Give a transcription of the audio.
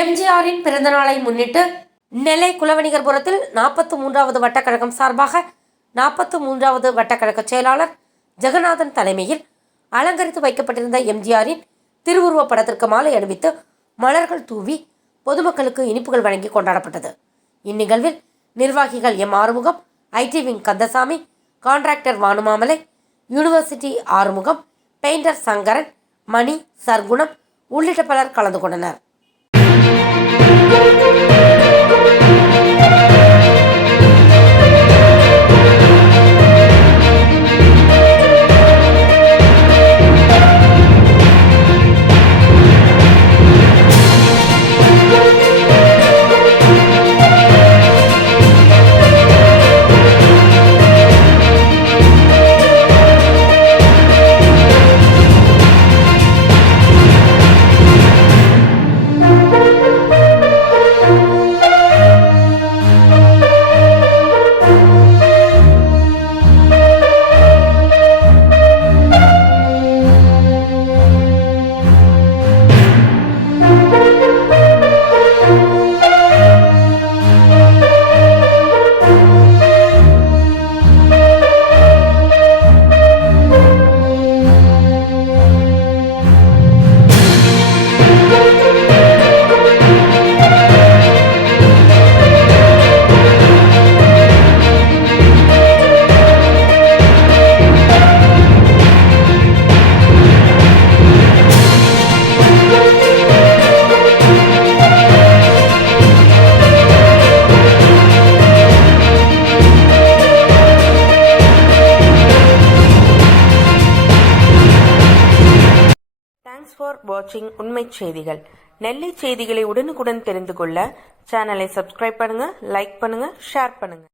எம்ஜிஆரின் பிறந்தநாளை முன்னிட்டு நெல்லை குலவணிகர்புரத்தில் 43வது வட்டக்கழகம் சார்பாக 43வது வட்டக்கழக செயலாளர் ஜெகநாதன் தலைமையில் அலங்கரித்து வைக்கப்பட்டிருந்த எம்ஜிஆரின் திருவுருவப் படத்திற்கு மாலை அணிவித்து மலர்கள் தூவி பொதுமக்களுக்கு இனிப்புகள் வழங்கி கொண்டாடப்பட்டது. இந்நிகழ்வில் நிர்வாகிகள் M Arumugam, IT wing Kandasamy, contractor Vanumamalai, university Arumugam, painter Sankaran, Mani, Sargunam உள்ளிட்ட பலர் கலந்து கொண்டனர். Thanks for watching உண்மை செய்திகள். நெல்லை செய்திகளை உடனுக்குடன் தெரிந்து கொள்ள சேனலை சப்ஸ்கிரைப் பண்ணுங்க, லைக் பண்ணுங்க, ஷேர் பண்ணுங்க.